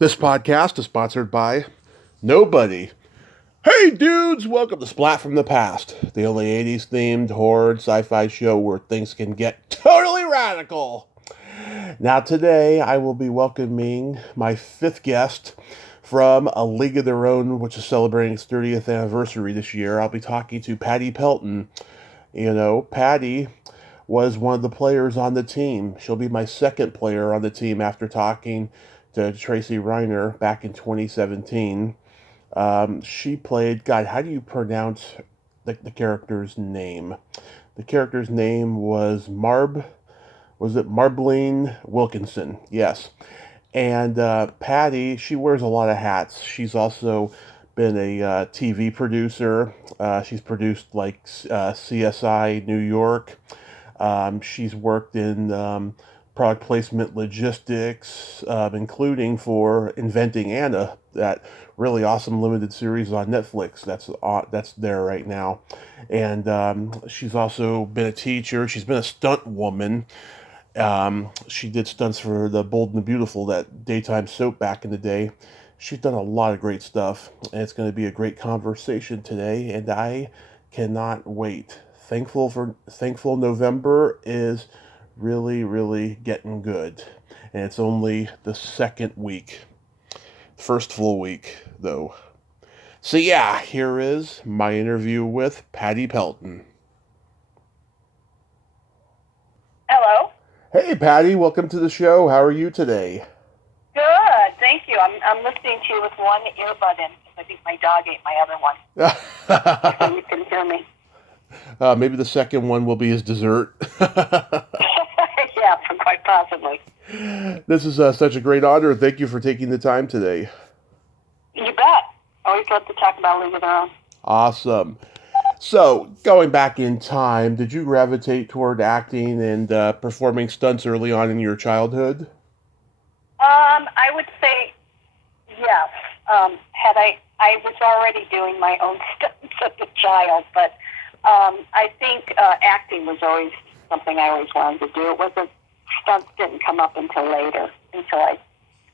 This podcast is sponsored by nobody. Hey dudes, welcome to Splat from the Past, the only 80s themed horror sci-fi show where things can get totally radical. Now today I will be welcoming my fifth guest from A League of Their Own, which is celebrating its 30th anniversary this year. I'll be talking to Patti Pelton. Patti was one of the players on the team. She'll be my second player on the team after talking to Tracy Reiner back in 2017. She played, God, how do you pronounce the character's name? The character's name was Marbleann Wilkenson? Yes. And Patti, she wears a lot of hats. She's also been a TV producer. She's produced like CSI New York. She's worked in product placement logistics, including for Inventing Anna, that really awesome limited series on Netflix that's there right now. And she's also been a teacher. She's been a stunt woman. She did stunts for the Bold and the Beautiful, that daytime soap back in the day. She's done a lot of great stuff, and it's going to be a great conversation today, and I cannot wait. Thankful November is really getting good, and it's only the second week. First full week, though. So yeah, here is my interview with Patti Pelton. Hello. Hey Patti, welcome to the show. How are you today? Good, thank you. I'm listening to you with one earbud in because I think my dog ate my other one. So you can hear me. Maybe the second one will be his dessert. Yeah, quite possibly. This is such a great honor. Thank you for taking the time today. You bet. Always love to talk about League of Their Own. Awesome. So, going back in time, did you gravitate toward acting and performing stunts early on in your childhood? I would say yes. I was already doing my own stunts as a child, but I think acting was always something I always wanted to do. It wasn't Stunts didn't come up until later, until I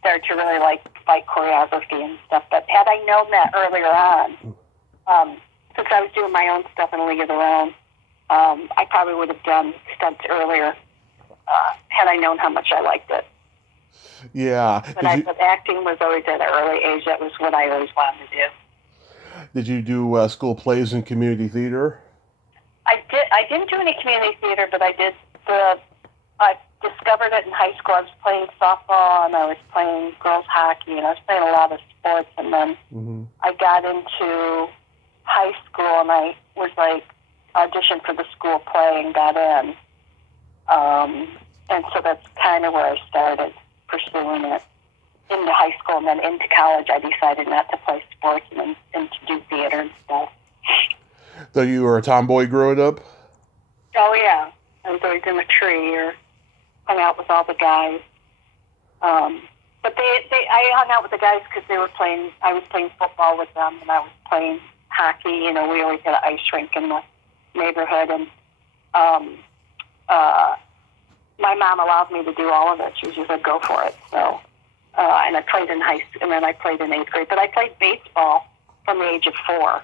started to really like fight choreography and stuff. But had I known that earlier on, since I was doing my own stuff in A League of Their Own, I probably would have done stunts earlier had I known how much I liked it. Yeah. But acting was always at an early age. That was what I always wanted to do. Did you do school plays and community theater? I did. I didn't do any community theater, but I did I discovered it in high school. I was playing softball and I was playing girls hockey and I was playing a lot of sports. And then I got into high school and I was like auditioned for the school play and got in. And so that's kind of where I started pursuing it. Into high school and then into college, I decided not to play sports and to do theater and stuff. So you were a tomboy growing up? Oh, yeah. I was always in a tree or hung out with all the guys. But I hung out with the guys because I was playing football with them and I was playing hockey. You know, we always had an ice rink in the neighborhood. And my mom allowed me to do all of it. She was just like, go for it. So, and I played in high school, and then I played in 8th grade. But I played baseball from the age of 4.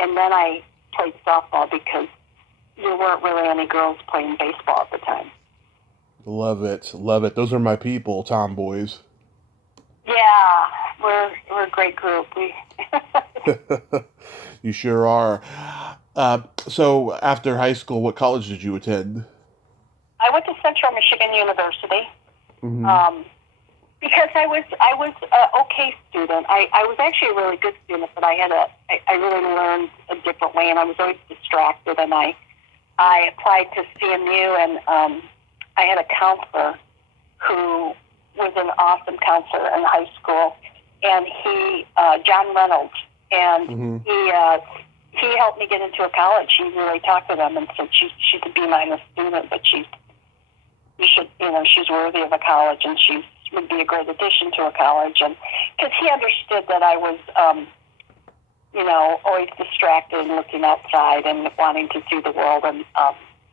And then I played softball because there weren't really any girls playing baseball at the time. Love it. Those are my people, tomboys. Yeah, we're a great group. You sure are. So after high school, what college did you attend? I went to Central Michigan University because I was an okay student. I was actually a really good student, but I really learned a different way, and I was always distracted. And I applied to CMU, and I had a counselor who was an awesome counselor in high school, and he John Reynolds, and he helped me get into a college. He really talked to them and said she's a B- student, but she's worthy of a college, and she would be a great addition to a college. And because he understood that I was, always distracted and looking outside and wanting to see the world. And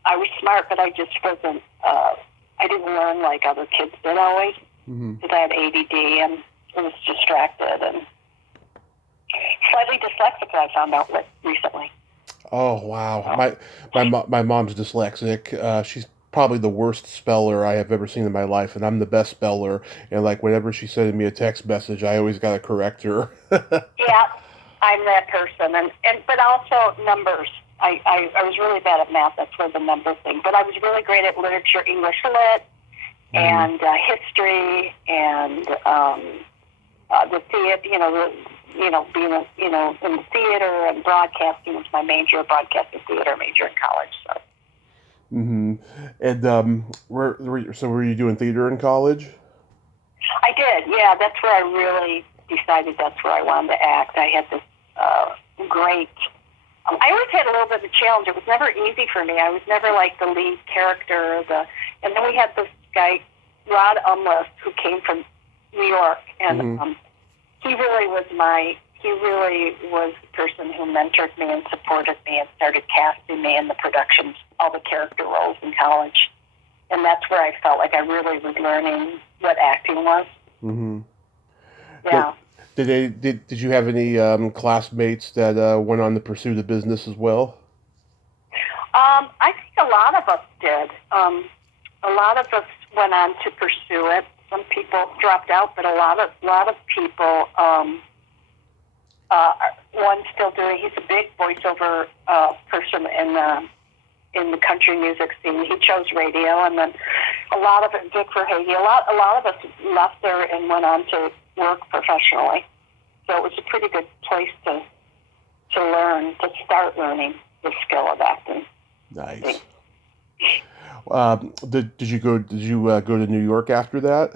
I was smart, but I just wasn't. I didn't learn like other kids did always because I had ADD, and was distracted and slightly dyslexic. I found out recently. Oh wow, my mom's dyslexic. She's probably the worst speller I have ever seen in my life, and I'm the best speller. And like whenever she's sending me a text message, I always gotta correct her. Yeah, I'm that person, and but also numbers. I was really bad at math. That's where the number thing. But I was really great at literature, English lit, and history, and the theater. Being in the theater and broadcasting was my major, broadcasting theater major in college. So. Mm-hmm. And were you doing theater in college? I did. Yeah, that's where I really decided that's where I wanted to act. I had this great. I always had a little bit of a challenge. It was never easy for me. I was never like the lead character. And then we had this guy, Rod Umless, who came from New York, and he really was the person who mentored me and supported me and started casting me in the productions, all the character roles in college. And that's where I felt like I really was learning what acting was. Mm-hmm. Yeah. Did you have any classmates that went on to pursue the business as well? I think a lot of us did. A lot of us went on to pursue it. Some people dropped out, but a lot of people. One's still doing. He's a big voiceover person in the country music scene. He chose radio, and then a lot of it, Dick Verhage. A lot of us left there and went on to work professionally. So it was a pretty good place to start learning the skill of acting. Nice. Did you go to New York after that?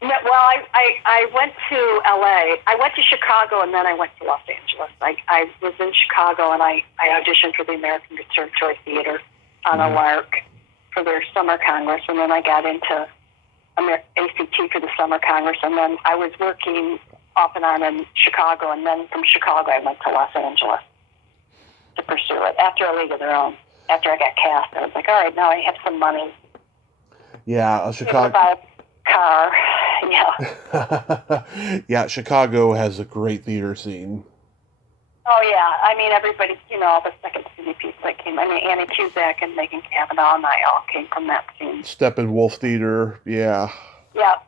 No, well, I went to LA. I went to Chicago, and then I went to Los Angeles. I was in Chicago, and I auditioned for the American Conservatory Theater on a lark for their summer congress, and then I got into ACT for the summer congress, and then I was working off and on in Chicago, and then from Chicago I went to Los Angeles to pursue it after A League of Their Own. After I got cast, I was like, all right, now I have some money. Yeah, Chicago. Buy a car. Yeah. Yeah, Chicago has a great theater scene. Oh yeah, I mean everybody, all the Second City people that came. I mean Annie Cusack and Megan Cavanaugh and I all came from that scene. Steppenwolf Theater, yeah. Yep.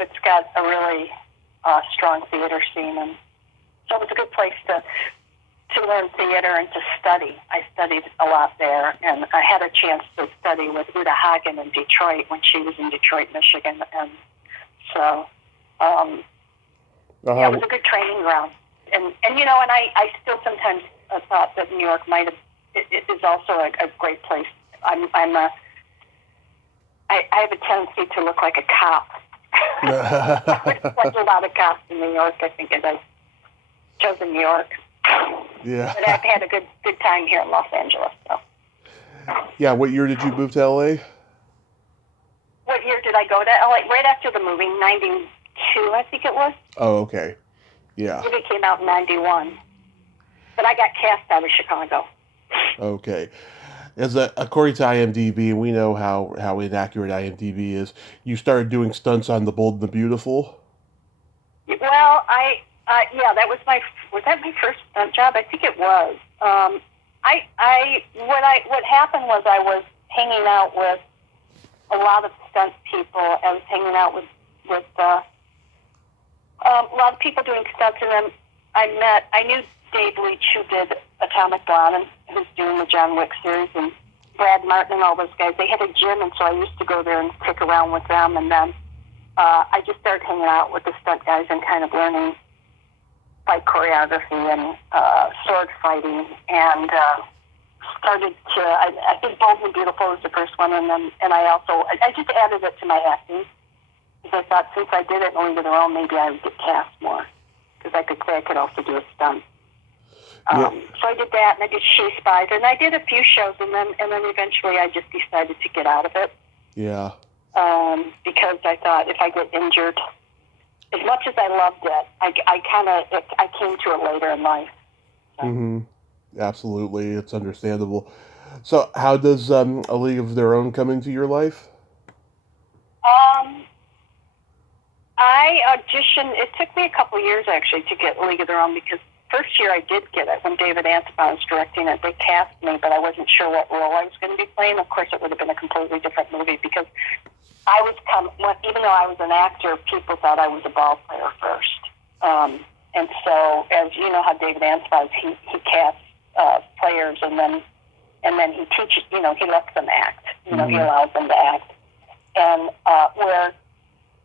It's got a really strong theater scene, and so it was a good place to learn theater and to study. I studied a lot there, and I had a chance to study with Uta Hagen in Detroit when she was in Detroit, Michigan, and so yeah, it was a good training ground. And I still sometimes thought that New York might have it is also a great place. I have a tendency to look like a cop. Like a lot of cops in New York, I think, I've chosen New York. Yeah. But I've had a good time here in Los Angeles. So. Yeah. What year did you move to LA? What year did I go to LA? Right after the movie, 92, I think it was. Oh, okay. Yeah. The movie came out in 91. But I got cast out of Chicago. Okay. According to IMDb, and we know how inaccurate IMDb is, you started doing stunts on The Bold and the Beautiful? Well, that was that my first stunt job? I think it was. What happened was I was hanging out with a lot of stunt people. I was hanging out with a lot of people doing stunts, and then I knew Dave Leach, who did Atomic Blonde, and who's doing the John Wick series, and Brad Martin and all those guys. They had a gym, and so I used to go there and kick around with them, and then I just started hanging out with the stunt guys and kind of learning fight choreography and sword fighting, and started to. I think Bold and Beautiful was the first one, and I just added it to my acting because I thought since I did it in League of Their Own, maybe I would get cast more because I could say I could also do a stunt. Yeah. So I did that, and I did She Spies, and I did a few shows, and then eventually I just decided to get out of it. Yeah. Because I thought if I get injured, as much as I loved it, I came to it later in life. So. Mm-hmm. Absolutely, it's understandable. So, how does A League of Their Own come into your life? I I auditioned. It took me a couple of years actually to get League of Their Own, because first year I did get it when David Anspon was directing it. They cast me, but I wasn't sure what role I was going to be playing. Of course, it would have been a completely different movie, because even though I was an actor, people thought I was a ball player first. And so, as you know how David Anspon is, he casts players, and then he teaches. He lets them act. He allows them to act. And where,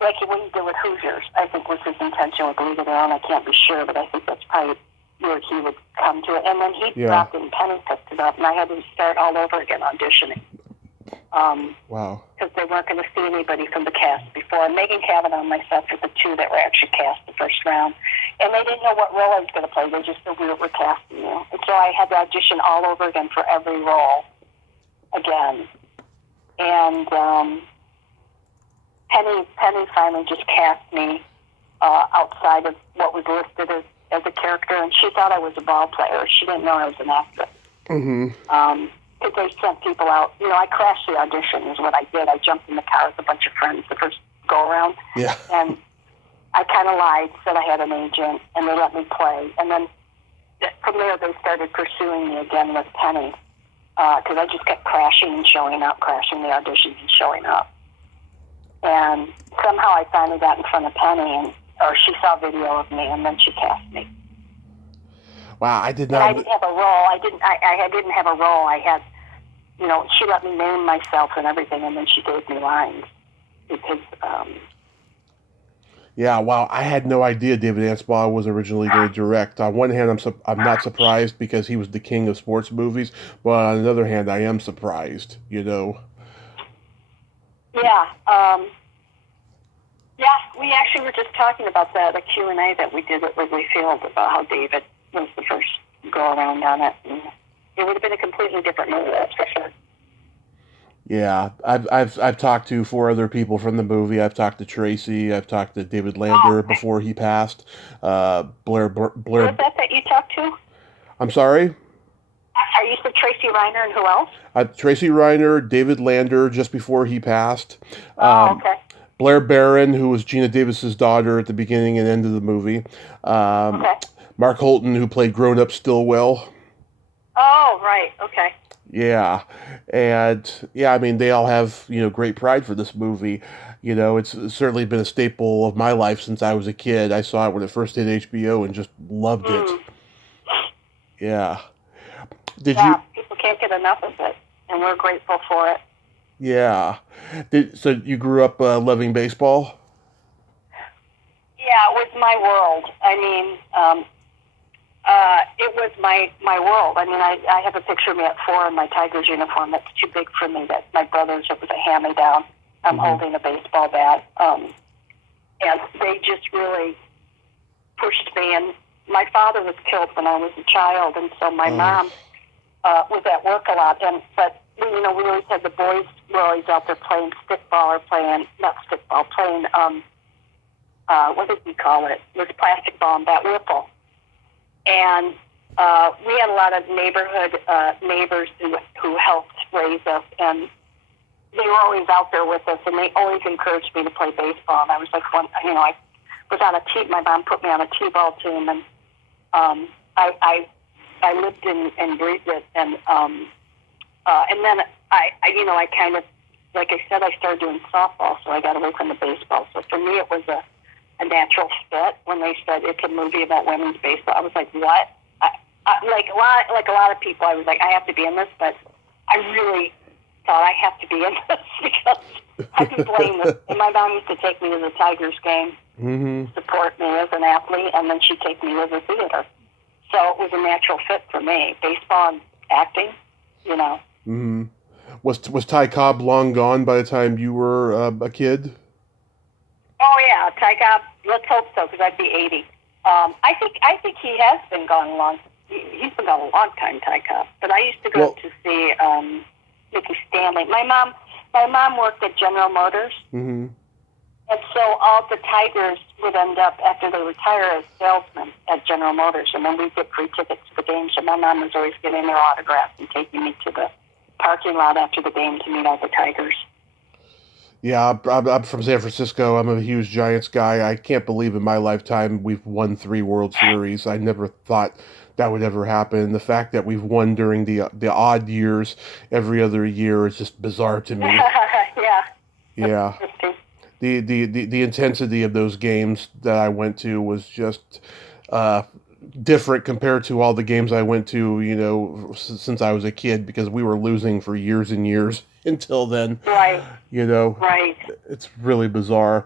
like what he did with Hoosiers, I think was his intention with League of Their Own. I can't be sure, but I think that's probably where he would come to it. And then he dropped it, and Penny picked it up, and I had to start all over again auditioning. Wow. Because they weren't going to see anybody from the cast before. And Megan Cavanaugh and myself were the two that were actually cast the first round. And they didn't know what role I was going to play. They just knew we were casting you. And so I had to audition all over again for every role again. And Penny finally just cast me outside of what was listed as a character. And she thought I was a ball player. She didn't know I was an actress. Mm-hmm. Because they sent people out. I crashed the audition is what I did. I jumped in the car with a bunch of friends the first go-around. Yeah. And I kind of lied, said I had an agent, and they let me play. And then from there, they started pursuing me again with Penny, because I just kept crashing and showing up, crashing the auditions and showing up. And somehow I finally got in front of Penny, or she saw video of me, and then she cast me. Wow, I did not. I didn't have a role. I didn't have a role. I had, she let me name myself and everything, and then she gave me lines because. Yeah, wow, I had no idea David Anspon was originally going to direct. On one hand, I'm not surprised because he was the king of sports movies, but on the other hand, I am surprised. Yeah. We actually were just talking about that, the Q&A that we did at Wrigley Field, about how David was the first go-around on it. And it would have been a completely different movie, that's for sure. Yeah, I've talked to 4 other people from the movie. I've talked to Tracy. I've talked to David Lander before he passed. Blair. Who was that you talked to? I'm sorry? Are you said Tracy Reiner and who else? Tracy Reiner, David Lander, just before he passed. Okay. Blair Barron, who was Gina Davis's daughter at the beginning and end of the movie. Okay. Mark Holton, who played grown-up Stillwell. Oh, right. Okay. Yeah. And, yeah, I mean, they all have, great pride for this movie. It's certainly been a staple of my life since I was a kid. I saw it when it first hit HBO and just loved it. Yeah. People can't get enough of it, and we're grateful for it. Yeah. So you grew up loving baseball? Yeah, it was my world. I mean, it was my world. I mean, I have a picture of me at 4 in my Tigers uniform. That's too big for me. That my brother's, it was a hand-me-down. I'm holding a baseball bat. And they just really pushed me. And my father was killed when I was a child, and so my mom was at work a lot. But we always had the boys were always out there playing stickball or playing what did we call it? It was plastic ball and bat whipple. And we had a lot of neighborhood neighbors who helped raise us, and they were always out there with us, and they always encouraged me to play baseball. And I was like, I was on a team. My mom put me on a t-ball team, and I lived and breathed it, and then I kind of, like I said, I started doing softball, so I got away from the baseball. So for me, it was a natural fit when they said it's a movie about women's baseball. I was like, what? Like a lot of people, I was like, I have to be in this, but I really thought I have to be in this because I've been playing this. And my mom used to take me to the Tigers game, support me as an athlete, and then she'd take me to the theater. So it was a natural fit for me, baseball and acting, Mm-hmm. Was Ty Cobb long gone by the time you were a kid? Oh yeah, Ty Cobb. Let's hope so, because I'd be 80. I think he has been gone long. He's been gone a long time, Ty Cobb. But I used to go to see Mickey Stanley. My mom worked at General Motors, and so all the Tigers would end up after they retire as salesmen at General Motors, and then we'd get free tickets to the games. So my mom was always getting their autographs and taking me to the parking lot after the game to meet all the Tigers. Yeah, I'm from San Francisco. I'm a huge Giants guy. I can't believe in my lifetime we've won 3 World Series. I never thought that would ever happen. The fact that we've won during the odd years every other year is just bizarre to me. Yeah, that's Yeah. interesting. The intensity of those games that I went to was just uh, different compared to all the games I went to, since I was a kid because we were losing for years and years until then. Right, You know, right. it's really bizarre.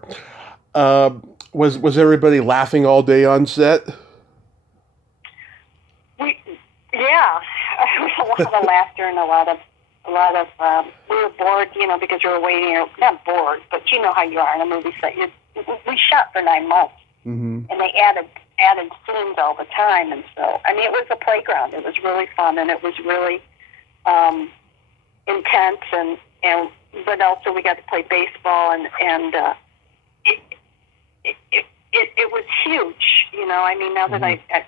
Was everybody laughing all day on set? We, yeah, it was a lot of laughter and a lot of. We were bored, because we were waiting. Or not bored, but you know how you are in a movie set. We shot for 9 months, Mm-hmm. and they added scenes all the time, and so I mean, it was a playground. It was really fun, and it was really intense, and but also we got to play baseball, and it, it was huge. I mean, now that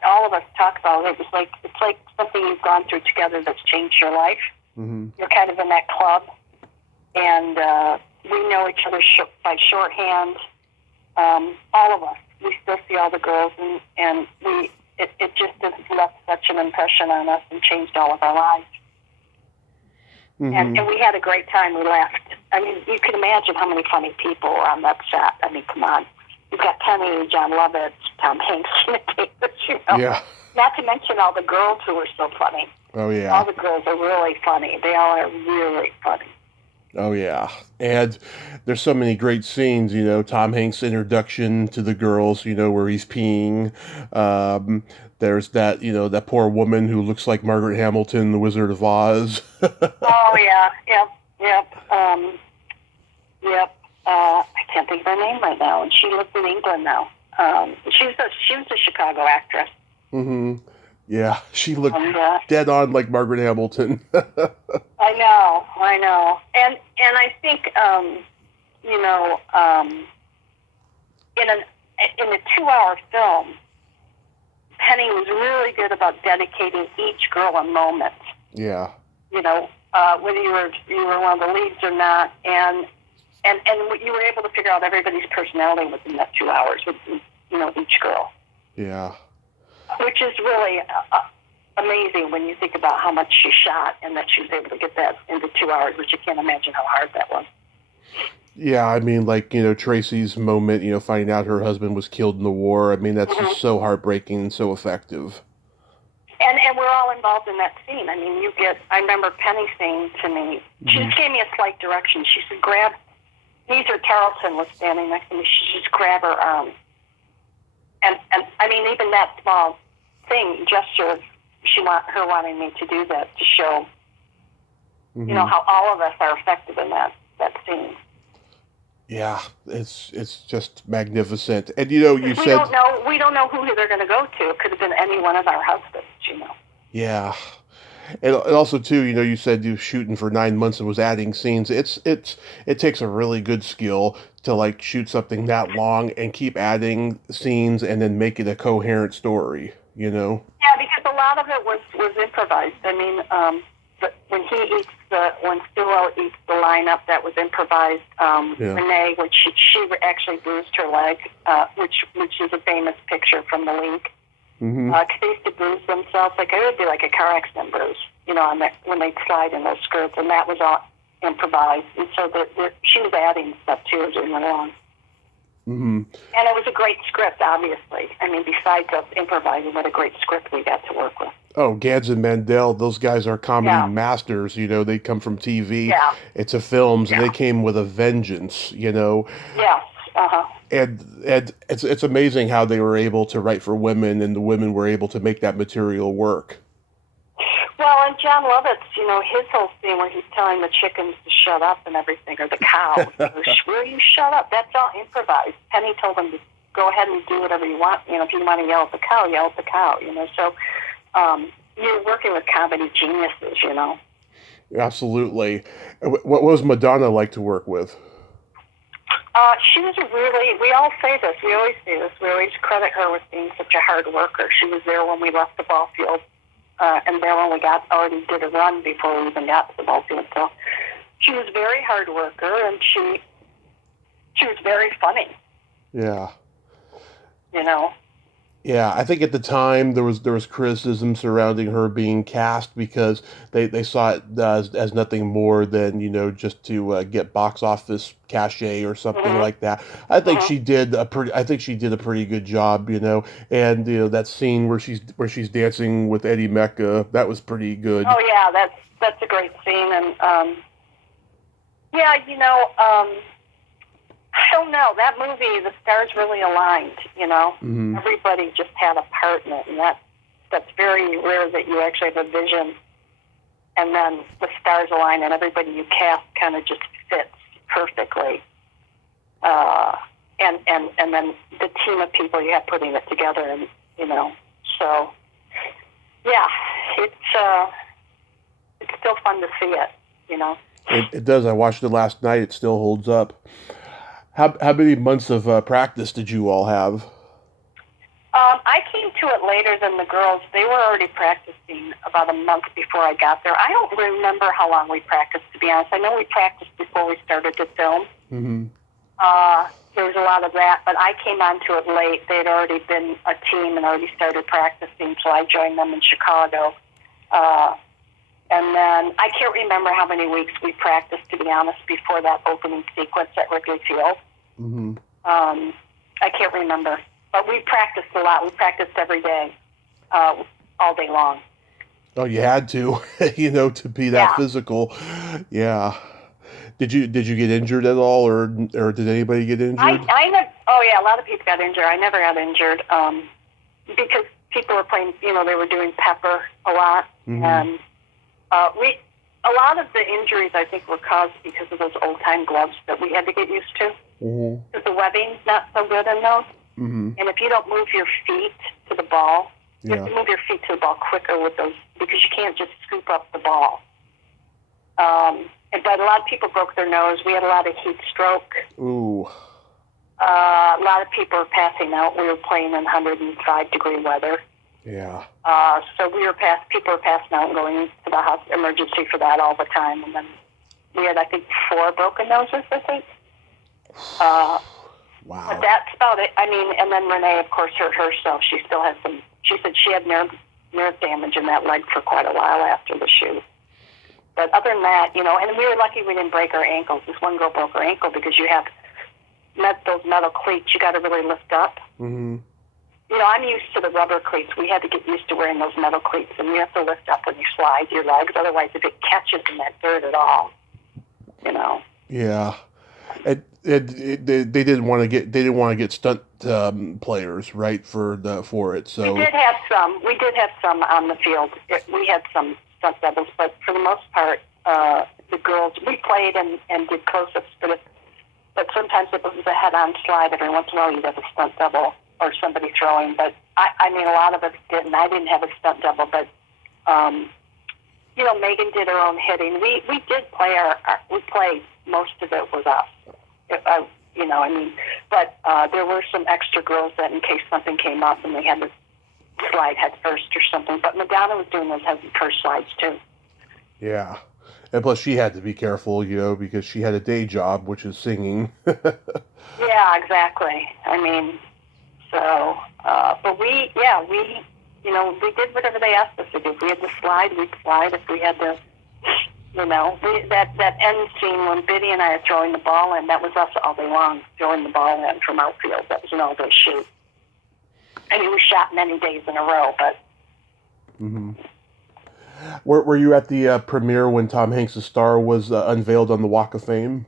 all of us talk about it, it's like something you've gone through together that's changed your life. Mm-hmm. You're kind of in that club, and we know each other by shorthand. All of us, we still see all the girls, and it just has left such an impression on us and changed all of our lives. Mm-hmm. And we had a great time. We laughed. I mean, you can imagine how many funny people were on that set. I mean, come on. You've got Penny, John Lovitz, Tom Hanks, Yeah. Not to mention all the girls who were so funny. Oh yeah. All the girls are really funny. They all are really funny. Oh yeah. And there's so many great scenes. Tom Hanks' introduction to the girls. Where he's peeing. There's that poor woman who looks like Margaret Hamilton, the Wizard of Oz. Oh yeah. Yep. Yep. I can't think of her name right now, and she lives in England now. She was a Chicago actress. Mm-hmm. Yeah, she looked And, dead on like Margaret Hamilton. I know, and I think in a 2-hour film, Penny was really good about dedicating each girl a moment. Yeah. Whether you were one of the leads or not, and you were able to figure out everybody's personality within that 2 hours with each girl. Yeah. Which is really amazing when you think about how much she shot and that she was able to get that into 2 hours, which you can't imagine how hard that was. Yeah, I mean, like, Tracy's moment, finding out her husband was killed in the war. I mean, that's just so heartbreaking and so effective. And we're all involved in that scene. I mean, I remember Penny saying to me, she just gave me a slight direction. She said, Neither Tarleton was standing next to me. She just grabbed her arm. And I mean, even that small gesture of her wanting me to do that to show, how all of us are affected in that scene. Yeah, it's just magnificent. And you said we don't know who they're going to go to. It could have been any one of our husbands, Yeah. And also too, you said you were shooting for 9 months and was adding scenes. It takes a really good skill to like shoot something that long and keep adding scenes and then make it a coherent story, Yeah, because a lot of it was improvised. I mean, when Stillwell eats the lineup, that was improvised. Renee, when she actually bruised her leg, which is a famous picture from the league. Mm-hmm. They used to bruise themselves. Like it would be like a car accident bruise, when they'd slide in those skirts, and that was all improvised. And so she was adding stuff too as we went along. Mm-hmm. And it was a great script, obviously. I mean, besides us improvising, what a great script we got to work with. Oh, Gads and Mandel, those guys are comedy masters. They come from TV. Yeah. It's a films. They came with a vengeance. Yes. And it's amazing how they were able to write for women, and the women were able to make that material work. Well, and John Lovitz, his whole scene where he's telling the chickens to shut up and everything, or the cow, will you shut up? That's all improvised. Penny told him to go ahead and do whatever you want. If you want to yell at the cow, yell at the cow. So you're working with comedy geniuses. Absolutely. What was Madonna like to work with? She was we all say this, we always say this, we always credit her with being such a hard worker. She was there when we left the ball field, and there when we already did a run before we even got to the ball field. So she was a very hard worker, and she she was very funny. Yeah. You know. Yeah, I think at the time there was criticism surrounding her being cast because they saw it as nothing more than just to get box office cachet or something Mhm. like that. I think Mhm. she did a pretty good job, and that scene where she's dancing with Eddie Mecca, that was pretty good. Oh yeah, that's a great scene, and yeah, I don't know, that movie, the stars really aligned. Hmm. Everybody just had a part in it, and that's very rare that you actually have a vision, and then the stars align, and everybody you cast kind of just fits perfectly. And then the team of people you have putting it together, and so yeah, it's still fun to see it. It does. I watched it last night. It still holds up. How many months of practice did you all have? I came to it later than the girls. They were already practicing about a month before I got there. I don't remember how long we practiced, to be honest. I know we practiced before we started to film. Hmm. There was a lot of that, but I came onto it late. They had already been a team and already started practicing, so I joined them in Chicago. And then I can't remember how many weeks we practiced, to be honest, before that opening sequence at Wrigley Field. Hmm. I can't remember. But we practiced a lot. We practiced every day, all day long. Oh, you had to, to be that Yeah. physical. Yeah. Did you get injured at all, or did anybody get injured? Oh yeah, a lot of people got injured. I never got injured, because people were playing, they were doing pepper a lot. Hmm. And a lot of the injuries, I think, were caused because of those old-time gloves that we had to get used to. Hmm. Because the webbing's not so good in those. Hmm. And if you don't move your feet to the ball, you have Yeah. to move your feet to the ball quicker with those, because you can't just scoop up the ball. But a lot of people broke their nose. We had a lot of heat stroke. Ooh. A lot of people were passing out. We were playing in 105-degree weather. Yeah. So people were passing out and going to the hospital emergency for that all the time. And then we had, I think, 4 broken noses, I think. Wow. But that's about it. I mean, and then Renee, of course, hurt herself. She still has some. She said she had nerve damage in that leg for quite a while after the shoot. But other than that, and we were lucky we didn't break our ankles. This one girl broke her ankle because you have those metal cleats you got to really lift up. Hmm. I'm used to the rubber cleats. We had to get used to wearing those metal cleats, and you have to lift up when you slide your legs. Otherwise, if it catches in that dirt at all, Yeah. They didn't want to get stunt players, right, for it. So We did have some on the field. We had some stunt doubles, but for the most part, the girls, we played and did close-ups, but sometimes if it was a head-on slide, every once in a while you'd have a stunt double or somebody throwing. But I mean, a lot of us didn't. I didn't have a stunt double, but Megan did her own hitting. We did play we played most of it was us. But there were some extra girls that in case something came up and they had to slide head first or something. But Madonna was doing those head first slides too. yeah, and plus she had to be careful, because she had a day job, which is singing. Yeah, exactly. I mean, so, but we did whatever they asked us to do. If we had to slide, we'd slide. If we had to, that end scene when Biddy and I are throwing the ball in, that was us all day long, throwing the ball in from outfield. That was an all-day shoot. I mean, we shot many days in a row, but. Hmm. Were you at the premiere when Tom Hanks' star was unveiled on the Walk of Fame?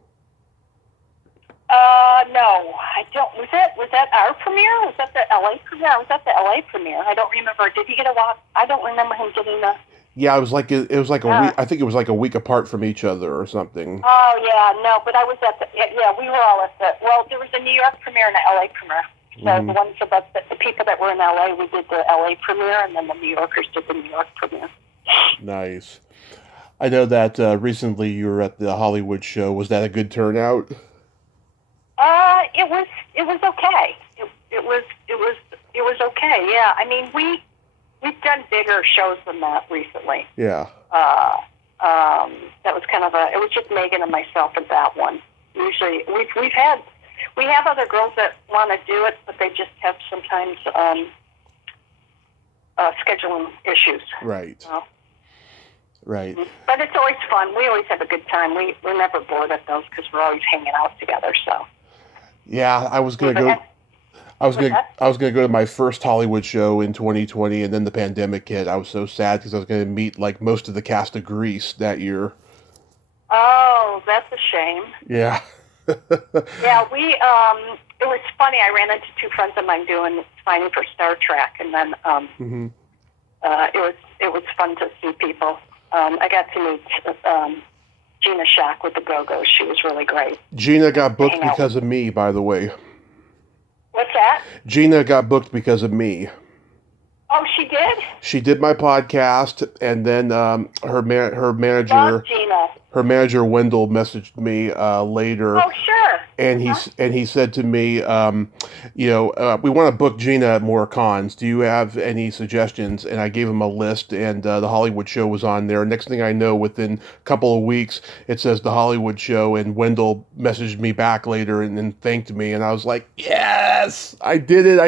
No, I don't. Was that our premiere? Was that the LA premiere? Was that the LA premiere? I don't remember. Did he get a walk? I don't remember him getting the. Yeah, it was like a week. I think it was like a week apart from each other or something. Oh yeah, no, but I was at the. Yeah, we were all at the. Well, there was a New York premiere and an LA premiere. So Mm-hmm. the ones about the people that were in LA, we did the LA premiere, and then the New Yorkers did the New York premiere. Nice. I know that recently you were at the Hollywood show. Was that a good turnout? It was okay. It was okay. Yeah, I mean we've done bigger shows than that recently. Yeah. That was kind of it was just Megan and myself at that one. Usually we've had We have other girls that want to do it, but they just have sometimes scheduling issues. Right. Right. But it's always fun. We always have a good time. We're never bored at those because we're always hanging out together. So. Yeah, I was gonna go. I was gonna go to my first Hollywood show in 2020, and then the pandemic hit. I was so sad because I was gonna meet like most of the cast of Grease that year. Oh, that's a shame. Yeah. Yeah, it was funny. I ran into two friends of mine doing signing for Star Trek, and then it was fun to see people. I got to meet Gina Shack with the Go-Go's. She was really great. Gina got booked because of me, by the way. What's that? Gina got booked because of me. Oh, she did? She did my podcast, and then her manager. Love Gina. Her manager Wendell messaged me later. Oh, sure. And he said to me, we want to book Gina at more cons. Do you have any suggestions? And I gave him a list, and the Hollywood show was on there. Next thing I know, within a couple of weeks, it says the Hollywood show, and Wendell messaged me back later and then thanked me, and I was like, yes, I did it.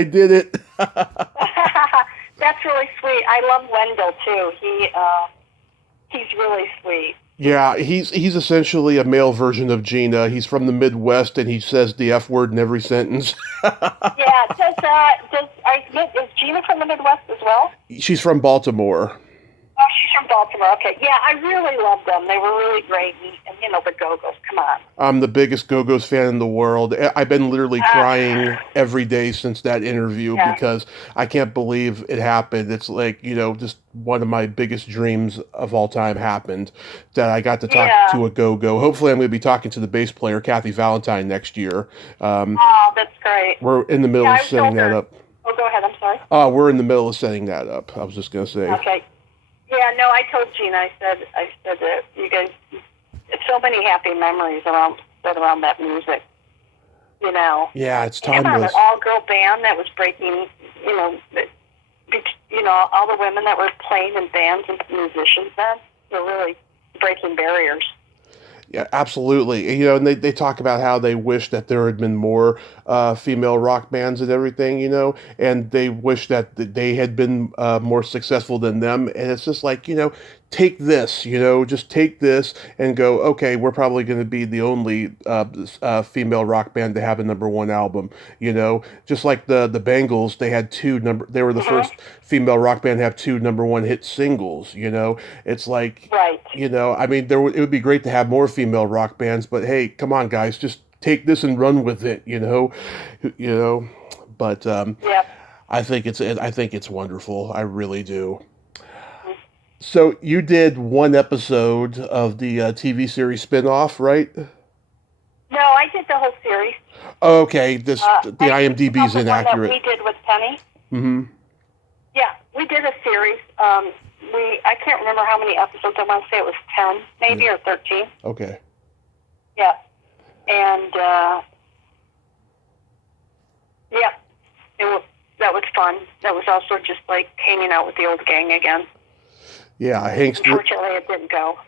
That's really sweet. I love Wendell too. He's really sweet. Yeah, he's essentially a male version of Gina. He's from the Midwest, and he says the F word in every sentence. Yeah, is Gina from the Midwest as well? She's from Baltimore. Oh, she's from Baltimore. Okay. Yeah, I really loved them. They were really great. And the Go-Go's. Come on. I'm the biggest Go-Go's fan in the world. I've been literally crying every day since that interview because I can't believe it happened. It's like, just one of my biggest dreams of all time happened, that I got to talk to a Go-Go. Hopefully I'm going to be talking to the bass player, Kathy Valentine, next year. Oh, that's great. We're in the middle of setting that up. Oh, go ahead. I'm sorry. We're in the middle of setting that up. I was just going to say. Okay. Yeah, no, I told Gina, I said that you guys, so many happy memories around that music, Yeah, it's timeless. timeless. An all-girl band that was breaking, all the women that were playing in bands and musicians then were really breaking barriers. Yeah, absolutely. And they talk about how they wish that there had been more female rock bands and everything, and they wish that they had been more successful than them. And it's just like, take this, just take this and go, okay, we're probably going to be the only female rock band to have a #1 album, just like the Bangles, they had they were the first female rock band to have 2 #1 hit singles, it's like, right. I mean, it would be great to have more female rock bands, but hey, come on guys, just take this and run with it, but I think it's wonderful. I really do. So you did one episode of the TV series spinoff, right? No, I did the whole series. Okay, the IMDb's inaccurate. That we did with Penny. Mm-hmm. Yeah, we did a series. I can't remember how many episodes. I want to say it was 10, maybe, or 13. Okay. Yeah, and that was fun. That was also just like hanging out with the old gang again. Yeah, Unfortunately, it didn't go.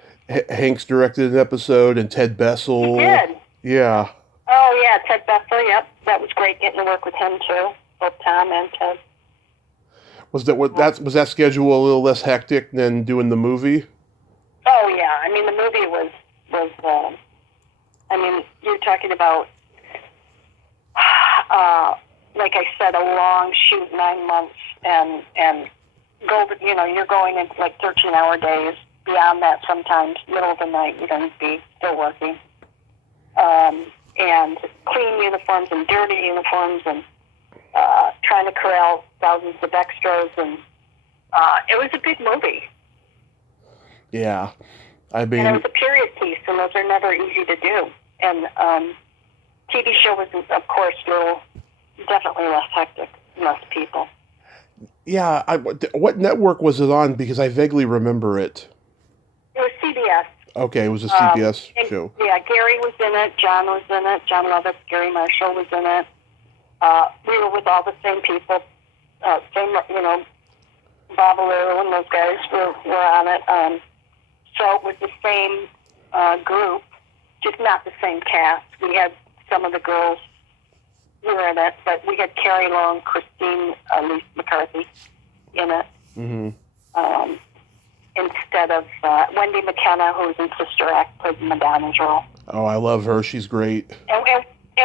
Hanks directed an episode, and Ted Bessel. He did. Yeah. Oh yeah, Ted Bessel. Yep, that was great getting to work with him too. Both Tom and Ted. Was that schedule a little less hectic than doing the movie? Oh yeah, I mean the movie was you're talking about like I said, a long shoot, 9 months, and you're going into like 13-hour days. Beyond that, sometimes middle of the night you're going to be still working, and clean uniforms and dirty uniforms, and trying to corral thousands of extras, and it was a big movie. Yeah, and it was a period piece, and those are never easy to do. And TV show was, of course, definitely less hectic, less people. Yeah, what network was it on? Because I vaguely remember it. It was CBS. Okay, it was a CBS show. Yeah, Gary was in it. John was in it. John Lovitz, Gary Marshall was in it. We were with all the same people. Babalu and those guys were on it. So it was the same group, just not the same cast. We had some of the girls were in it, but we had Carrie Long, Christine Lee McCarthy in it. Mm-hmm. Instead of Wendy McKenna, who was in Sister Act, played Madonna's role. Oh, I love her. She's great. And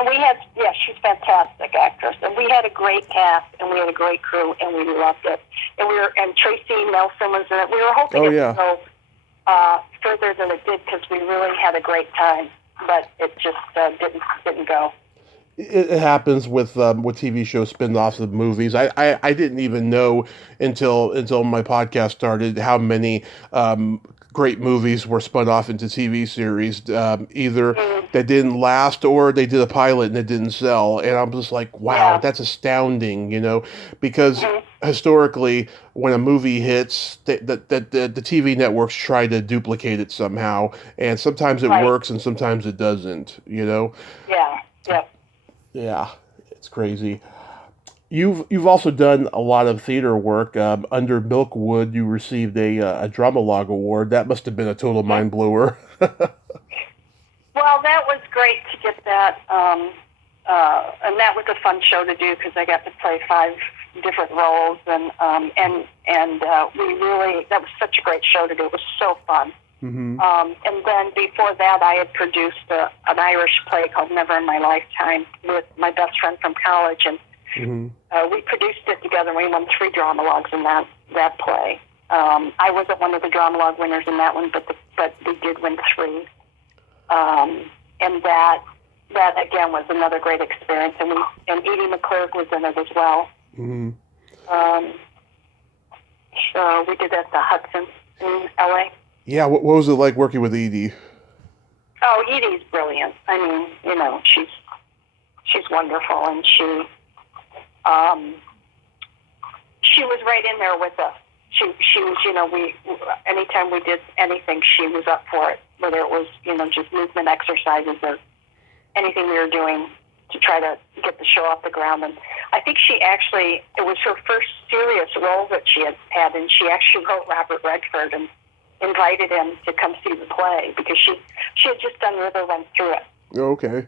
we had, she's a fantastic actress. And we had a great cast, and we had a great crew, and we loved it. And Tracy Nelson was in it. We were hoping it would go further than it did because we really had a great time, but it just didn't go. It happens with TV shows, spin-offs of movies. I didn't even know until my podcast started how many great movies were spun off into TV series, either that didn't last or they did a pilot and it didn't sell. And I'm just like, wow, that's astounding, because historically, when a movie hits, the TV networks try to duplicate it somehow, and sometimes it works and sometimes it doesn't, Yeah. Yeah, it's crazy. You've also done a lot of theater work. Under Milkwood, you received a Dramalog Award. That must have been a total mind blower. Well, that was great to get that, and that was a fun show to do because I got to play 5 different roles, and we really, that was such a great show to do. It was so fun. Mm-hmm. And then before that, I had produced an Irish play called Never in My Lifetime with my best friend from college, and we produced it together. We won 3 Dramalogs in that play. I wasn't one of the Dramalog winners in that one, but we did win 3. And that again was another great experience. And Edie McClurg was in it as well. Mm-hmm. So we did that at the Hudson in LA. Yeah, what was it like working with Edie? Oh, Edie's brilliant. I mean, she's wonderful, and she was right in there with us. She was, we anytime we did anything, she was up for it. Whether it was, just movement exercises or anything we were doing to try to get the show off the ground. And I think it was her first serious role that she had, and she actually wrote Robert Redford and invited him to come see the play because she had just done River Run Through It. Oh, okay.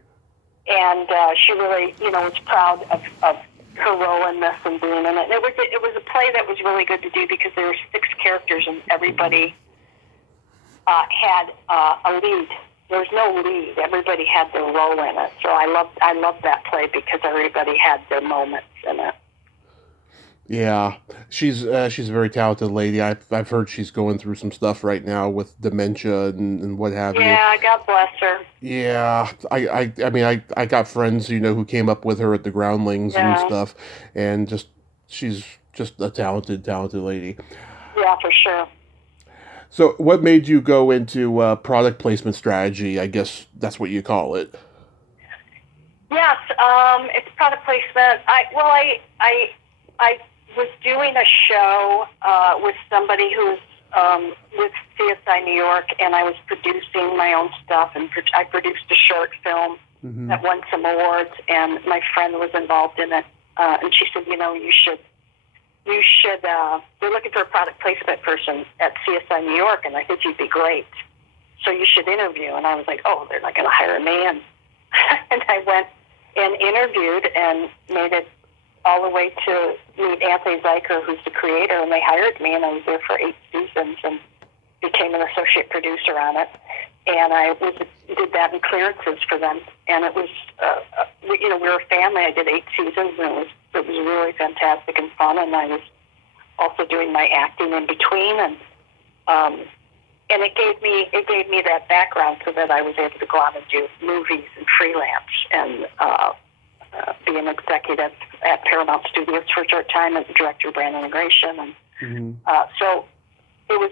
And she really, was proud of her role in this and being in it. And it was a play that was really good to do because there were 6 characters and everybody had a lead. There was no lead. Everybody had their role in it. So I loved that play because everybody had their moments in it. Yeah, she's a very talented lady. I've heard she's going through some stuff right now with dementia and what have you. Yeah, God bless her. Yeah, I mean I got friends who came up with her at the Groundlings and stuff, and she's just a talented lady. Yeah, for sure. So, what made you go into product placement strategy? I guess that's what you call it. Yes, it's product placement. I was doing a show with somebody who's with CSI New York, and I was producing my own stuff, and I produced a short film that won some awards, and my friend was involved in it, and she said, you should, they're looking for a product placement person at CSI New York, and I think you'd be great, so you should interview. And I was like, oh, they're not going to hire me, and I went and interviewed and made it all the way to meet Anthony Zeiker, who's the creator, and they hired me, and I was there for 8 seasons and became an associate producer on it. And I did that in clearances for them, and it was, we were a family. I did 8 seasons, and it was really fantastic and fun. And I was also doing my acting in between, and it gave me that background so that I was able to go out and do movies and freelance and be an executive at Paramount Studios for a short time as a director of brand integration, and so it was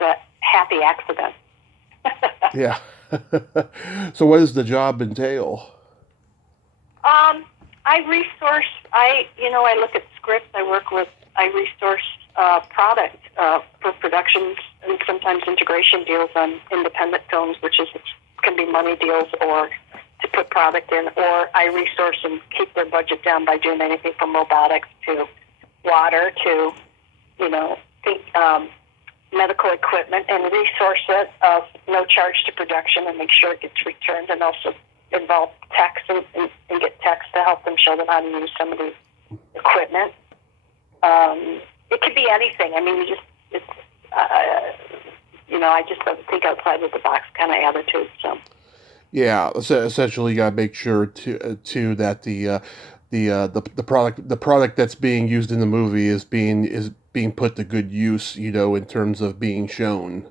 a happy accident. Yeah. So what does the job entail? I look at scripts. I resource product for productions and sometimes integration deals on independent films, can be money deals or to put product in, or I resource and keep their budget down by doing anything from robotics to water to, medical equipment, and resource it no charge to production and make sure it gets returned, and also involve techs and get techs to help them, show them how to use some of the equipment. It could be anything. I mean, I just don't think outside of the box kind of attitude. So. Yeah, essentially, you gotta make sure too that the product that's being used in the movie is being put to good use. In terms of being shown.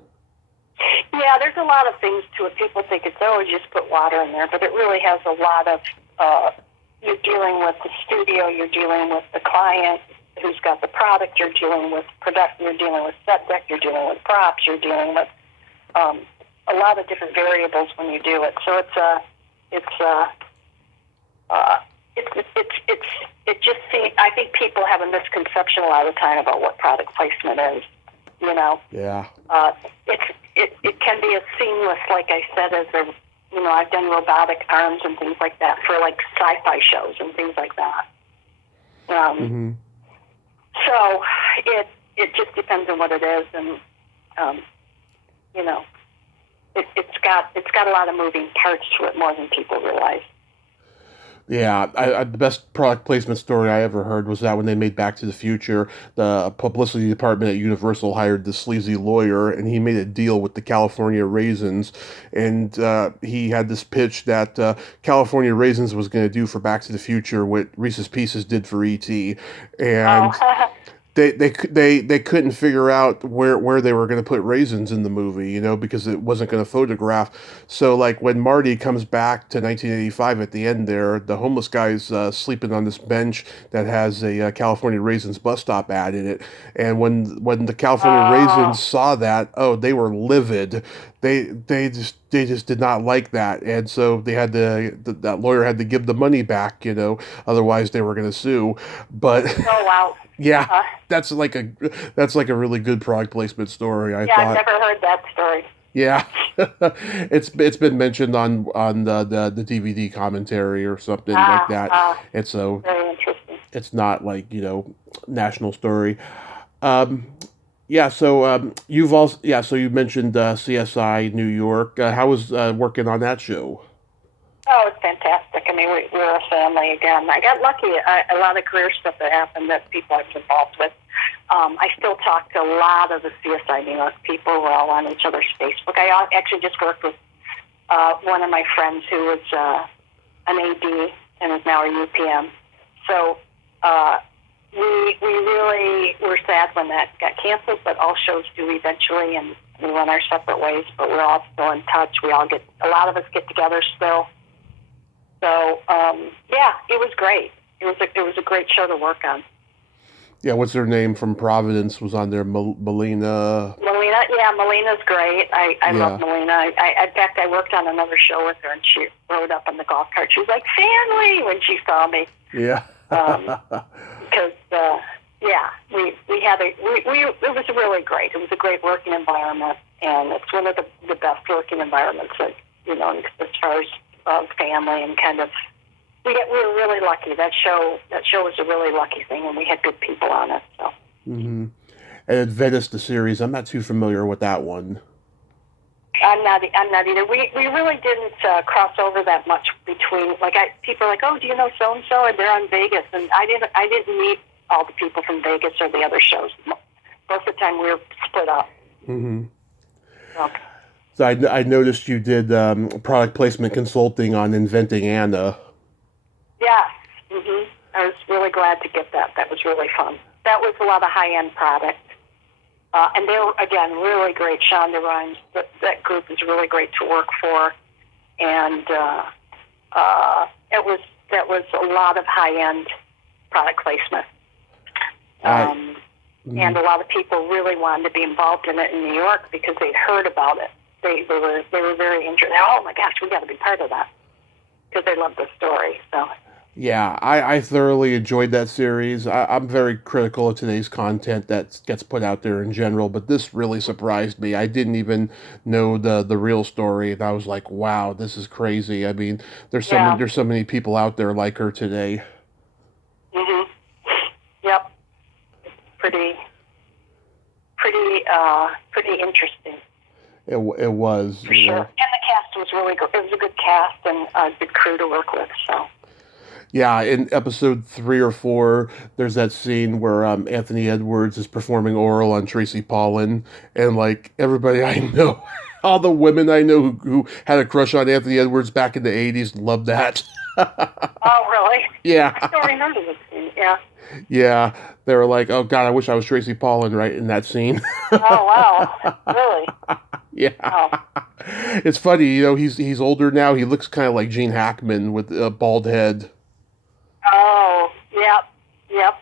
Yeah, there's a lot of things to it. People think it's just put water in there, but it really has a lot of. You're dealing with the studio. You're dealing with the client who's got the product. You're dealing with production. You're dealing with set deck. You're dealing with props. You're dealing with a lot of different variables when you do it. So it just seems. I think people have a misconception a lot of the time about what product placement is. Yeah. It can be as seamless, like I said, as I've done robotic arms and things like that for like sci-fi shows and things like that. Mm-hmm. So it just depends on what it is, and it's got a lot of moving parts to it more than people realize. Yeah, the best product placement story I ever heard was that when they made Back to the Future, the publicity department at Universal hired this sleazy lawyer, and he made a deal with the California Raisins, and he had this pitch that California Raisins was going to do for Back to the Future what Reese's Pieces did for E.T., and they couldn't figure out where they were going to put raisins in the movie, because it wasn't going to photograph. So like when Marty comes back to 1985 at the end there, the homeless guy's sleeping on this bench that has a California Raisins bus stop ad in it. And when the California Raisins saw that, they were livid. They just did not like that, and so they had that lawyer had to give the money back, otherwise they were going to sue. But oh wow. Yeah, that's like a really good product placement story. I thought. I've never heard that story. Yeah, it's been mentioned on the DVD commentary or something like that. And so very interesting. It's not like national story. Yeah, so you've also so you mentioned CSI New York. How was working on that show? Oh, it's fantastic. I mean, we're a family again. I got lucky. A lot of career stuff that happened that people I was involved with. I still talk to a lot of the CSI New York people. We're all on each other's Facebook. I actually just worked with one of my friends who was an AD and is now a UPM. So we really were sad when that got canceled, but all shows do eventually, and we went our separate ways, but we're all still in touch. A lot of us get together still. So, it was great. It was a great show to work on. Yeah, what's her name from Providence was on there? Melina. Melina, yeah, Melina's great. I love Melina. In fact, I worked on another show with her, and she rode up on the golf cart. She was like, family, when she saw me. Yeah. Because, we had it was really great. It was a great working environment, and it's one of the best working environments that, as far as family and kind of, we were really lucky. That show was a really lucky thing, and we had good people on it. So. Mm-hmm. And Venice, the series, I'm not too familiar with that one. I'm not either. We really didn't cross over that much between. People are like, oh, do you know so and so? And they're on Vegas, and I didn't meet all the people from Vegas or the other shows. Most of the time, we were split up. Mm-hmm. So I noticed you did product placement consulting on Inventing Anna. Yeah. Mm-hmm. I was really glad to get that. That was really fun. That was a lot of high-end product. And they were, again, really great. Shonda Rhimes, that group is really great to work for. And that was a lot of high-end product placement. And a lot of people really wanted to be involved in it in New York because they'd heard about it. They were very interested. Oh my gosh, we got to be part of that because they loved the story. So. Yeah, I thoroughly enjoyed that series. I'm very critical of today's content that gets put out there in general, but this really surprised me. I didn't even know the real story, and I was like, wow, this is crazy. I mean, there's so many people out there like her today. Mm-hmm. Yep. Pretty interesting. It was. For sure. And the cast was was really good. It was a good cast and a good crew to work with. So. Yeah, in episode 3 or 4, there's that scene where Anthony Edwards is performing oral on Tracy Pollan, and like everybody I know, all the women I know who had a crush on Anthony Edwards back in the '80s loved that. Oh, really? Yeah. I still remember this scene. Yeah. Yeah, they were like, "Oh God, I wish I was Tracy Pollan right in that scene." Oh, wow. Really? Yeah, Oh. it's funny, he's older now. He looks kind of like Gene Hackman with a bald head. Oh, yep. Yep.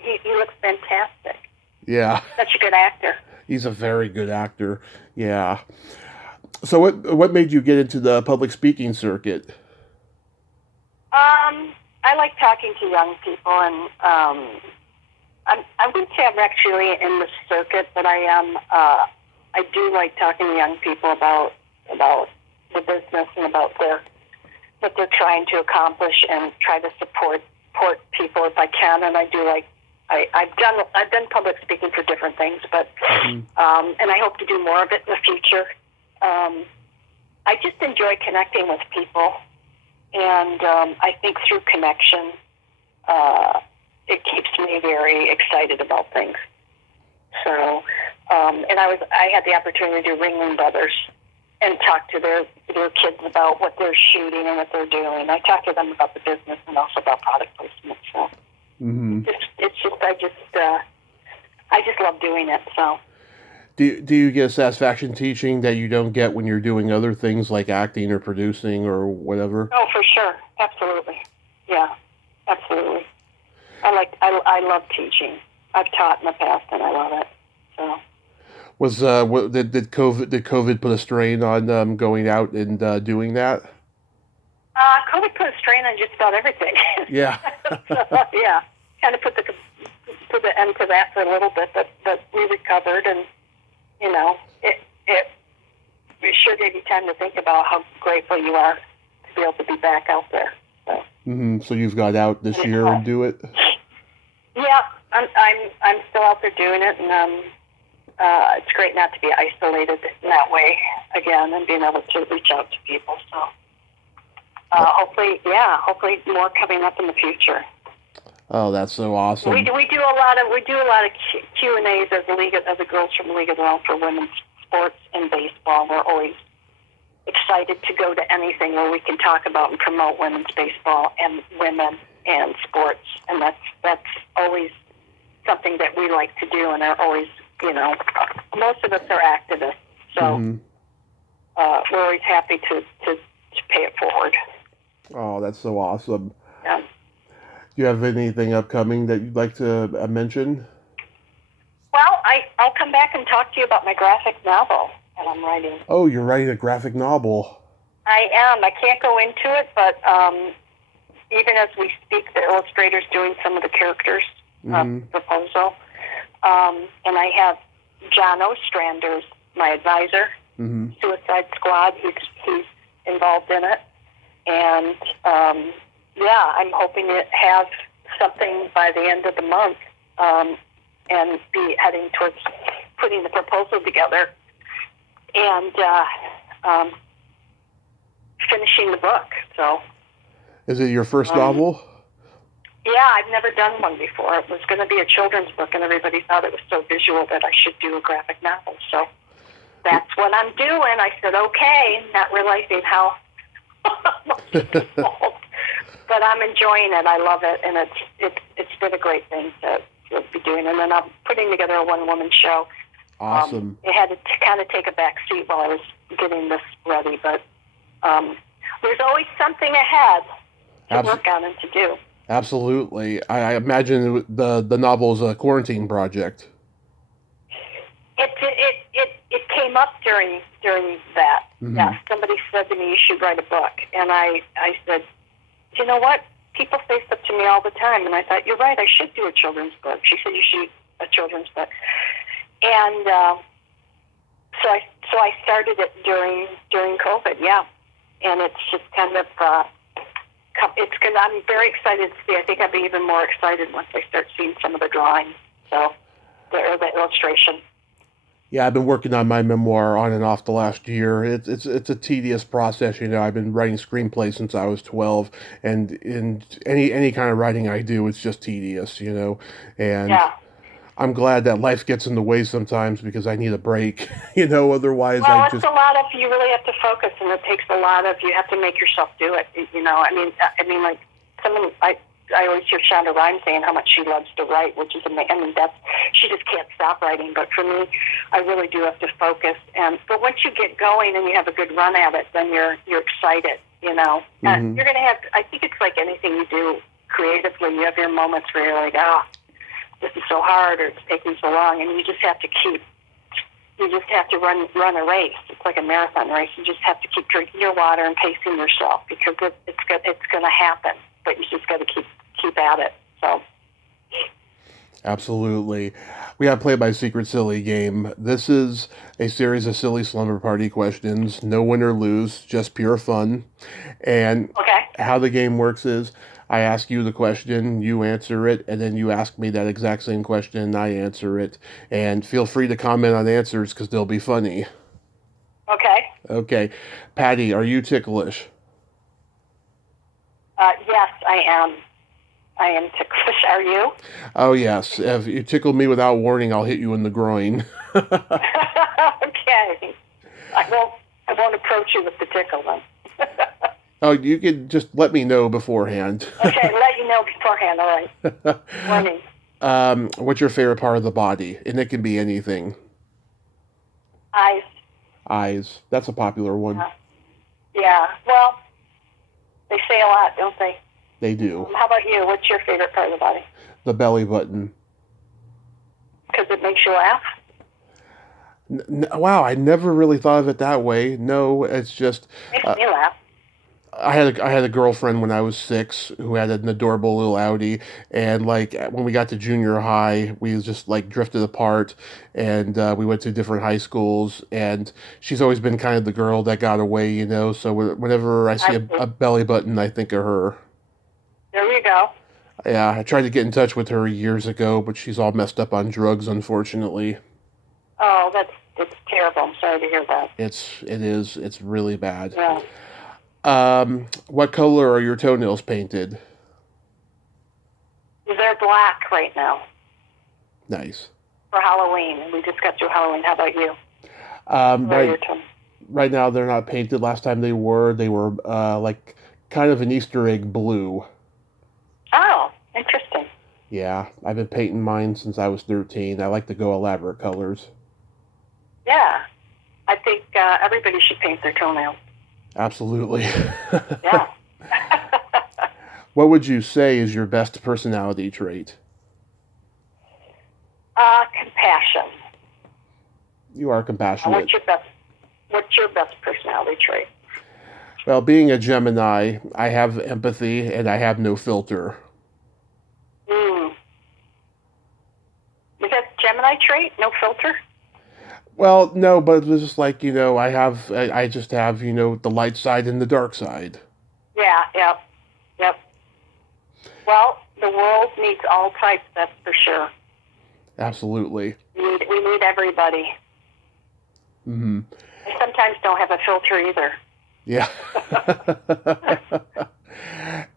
He looks fantastic. Yeah, Such a good actor. he's a very good actor. Yeah. So what made you get into the public speaking circuit? I like talking to young people, and I wouldn't say I'm actually in the circuit, but I am. I do like talking to young people about the business and about what they're trying to accomplish, and try to support people if I can. And I do like I've done public speaking for different things, but and I hope to do more of it in the future. I just enjoy connecting with people. And I think through connection, it keeps me very excited about things. So, and I had the opportunity to do Ringling Brothers and talk to their kids about what they're shooting and what they're doing. I talk to them about the business and also about product placement. So, I just love doing it. So. Do you get satisfaction teaching that you don't get when you're doing other things like acting or producing or whatever? Oh, for sure, absolutely, yeah, absolutely. I love teaching. I've taught in the past, and I love it. So. Did COVID put a strain on going out and doing that? COVID put a strain on just about everything. Yeah. So, yeah, kind of put the end to that for a little bit, but we recovered, and it sure gave you time to think about how grateful you are to be able to be back out there. So, So you've got out this year and do it? Yeah, I'm still out there doing it, and it's great not to be isolated in that way again, and being able to reach out to people. So hopefully more coming up in the future. Oh, that's so awesome. We do a lot of Q&As as the girls from the League of Their Own for women's sports and baseball. We're always excited to go to anything where we can talk about and promote women's baseball and women and sports, and that's always something that we like to do, and are always, most of us are activists, so we're always happy to pay it forward. Oh, that's so awesome. Yeah. Do you have anything upcoming that you'd like to mention? Well, I'll come back and talk to you about my graphic novel that I'm writing. Oh, you're writing a graphic novel. I am. I can't go into it, but even as we speak, the illustrator's doing some of the characters' proposal. And I have John Ostrander's my advisor, Suicide Squad. He's involved in it. And I'm hoping to have something by the end of the month, and be heading towards putting the proposal together and finishing the book. So, is it your first novel? Yeah, I've never done one before. It was going to be a children's book, and everybody thought it was so visual that I should do a graphic novel. So that's what I'm doing. I said, okay, not realizing how much it's involved. But I'm enjoying it. I love it, and it's been a great thing to be doing. And then I'm putting together a one-woman show. Awesome. It had to kind of take a back seat while I was getting this ready, but there's always something ahead to work on and to do. Absolutely. I imagine the novel is a quarantine project. It came up during that. Yeah, somebody said to me, you should write a book. And I said, you know what? People say stuff to me all the time. And I thought, you're right, I should do a children's book. She said, you should do a children's book. And so I started it during COVID, yeah. And it's just kind of, it's good. I'm very excited to see. I think I'll be even more excited once I start seeing some of the drawings. So, the illustration. Yeah, I've been working on my memoir on and off the last year. It's a tedious process, you know. I've been writing screenplays since I was 12, and in any kind of writing I do, it's just tedious, you know. And Yeah. I'm glad that life gets in the way sometimes because I need a break, you know. Otherwise, I Well, it's just a lot of you really have to focus, and it takes a lot of you have to make yourself do it. You know, like someone I always hear Shonda Rhimes saying how much she loves to write, which is amazing. I mean, that's she just can't stop writing. But for me, I really do have to focus. And but once you get going and you have a good run at it, then you're excited. You know, hmm you're gonna have. I think it's like anything you do creatively. You have your moments where you're like, this is so hard, or it's taking so long, and you just have to keep. You just have to run a race. It's like a marathon race. You just have to keep drinking your water and pacing yourself because it's going to happen. But you just got to keep at it. So. Absolutely. We got to play by Secret Silly game. This is a series of silly slumber party questions. No win or lose, just pure fun. And Okay. how the game works is I ask you the question, you answer it, and then you ask me that exact same question, and I answer it. And feel free to comment on answers because they'll be funny. Okay. Okay. Patty, are you ticklish? Yes, I am. I am ticklish. Are you? Oh, yes. If you tickle me without warning, I'll hit you in the groin. Okay. I won't approach you with the tickle then. Oh, you can just let me know beforehand. Okay, let you know beforehand. All right. Warning. What's your favorite part of the body? And it can be anything. Eyes. Eyes. That's a popular one. Yeah. Well, they say a lot, don't they? They do. How about you? What's your favorite part of the body? The belly button. Because it makes you laugh? Wow, I never really thought of it that way. No, it's just Makes me laugh. I had a girlfriend when I was 6 who had an adorable little Audi, and like when we got to junior high, we just like drifted apart, and we went to different high schools. And she's always been kind of the girl that got away, you know. So whenever I see a belly button, I think of her. There you go. Yeah, I tried to get in touch with her years ago, but she's all messed up on drugs, unfortunately. Oh, that's terrible. I'm sorry to hear that. It's really bad. Yeah. What color are your toenails painted? They're black right now Nice. for Halloween. We just got through Halloween. How about you? Right now they're not painted. Last time they were like kind of an Easter egg blue. Oh, interesting. Yeah, I've been painting mine since I was 13. I like to go elaborate colors. Yeah. I think everybody should paint their toenails. Absolutely. Yeah. What would you say is your best personality trait? Compassion. You are compassionate. What's your best personality trait? Well, being a Gemini, I have empathy and I have no filter. Is that Gemini trait? No filter? Well, no, but it's just like, you know, I just have, you know, the light side and the dark side. Yeah, yep. Well, the world needs all types, that's for sure. Absolutely. We need everybody. Mm-hmm. I sometimes don't have a filter either. Yeah.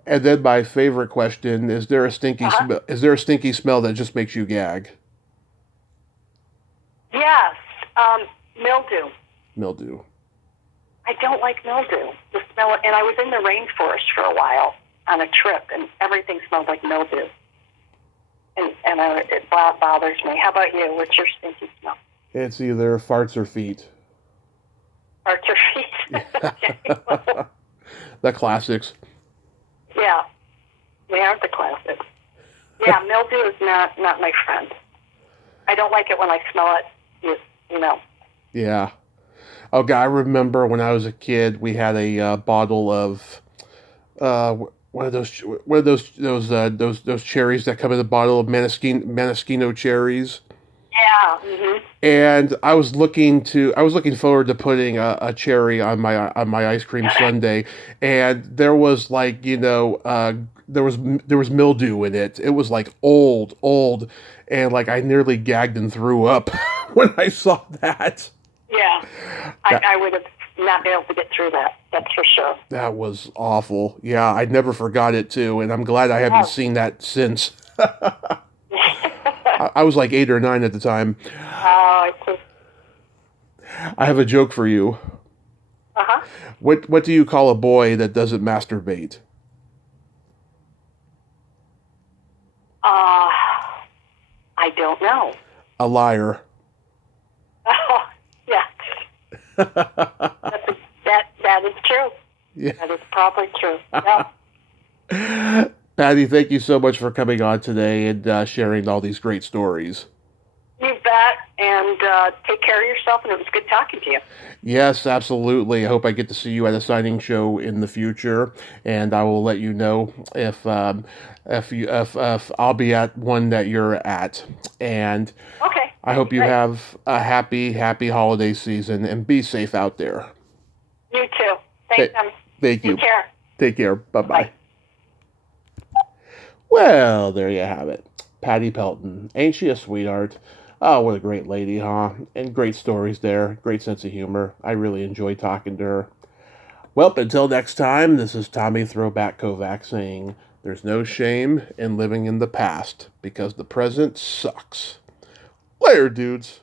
And then my favorite question, is there a stinky smell? Is there a stinky smell that just makes you gag? Yes. Mildew. Mildew. I don't like mildew. The smell, and I was in the rainforest for a while on a trip, and everything smelled like mildew. And it bothers me. How about you? What's your stinky smell? It's either farts or feet. Farts or feet? The classics. Yeah. They aren't the classics. Yeah, mildew is not my friend. I don't like it when I smell it, you know. Yeah. Oh, God, I remember when I was a kid, we had a bottle of what are those cherries that come in a bottle of Maraschino cherries. Yeah. Mm-hmm. And I was looking forward to putting a cherry on my ice cream sundae, and there was like, you know, there was mildew in it. It was like old, and like I nearly gagged and threw up. when I saw that. Yeah, I would have not been able to get through that. That's for sure. That was awful. Yeah, I never forgot it too, and I'm glad I haven't seen that since. I was like 8 or 9 at the time. Oh, I see. I have a joke for you. Uh-huh. What do you call a boy that doesn't masturbate? I don't know. A liar. Oh, yeah. That is true. Yeah. That is probably true. Yeah. Patti, thank you so much for coming on today and sharing all these great stories. You bet. And take care of yourself, and it was good talking to you. Yes, absolutely. I hope I get to see you at a signing show in the future, and I will let you know if I'll be at one that you're at. And Okay. I hope you Great. have a happy holiday season, and be safe out there. You too. Thanks, Thank you. Take care. Take care. Bye-bye. Bye. Well, there you have it. Patti Pelton. Ain't she a sweetheart? Oh, what a great lady, huh? And great stories there. Great sense of humor. I really enjoy talking to her. Well, until next time, this is Tommy Throwback Kovac saying, there's no shame in living in the past because the present sucks. Later, dudes.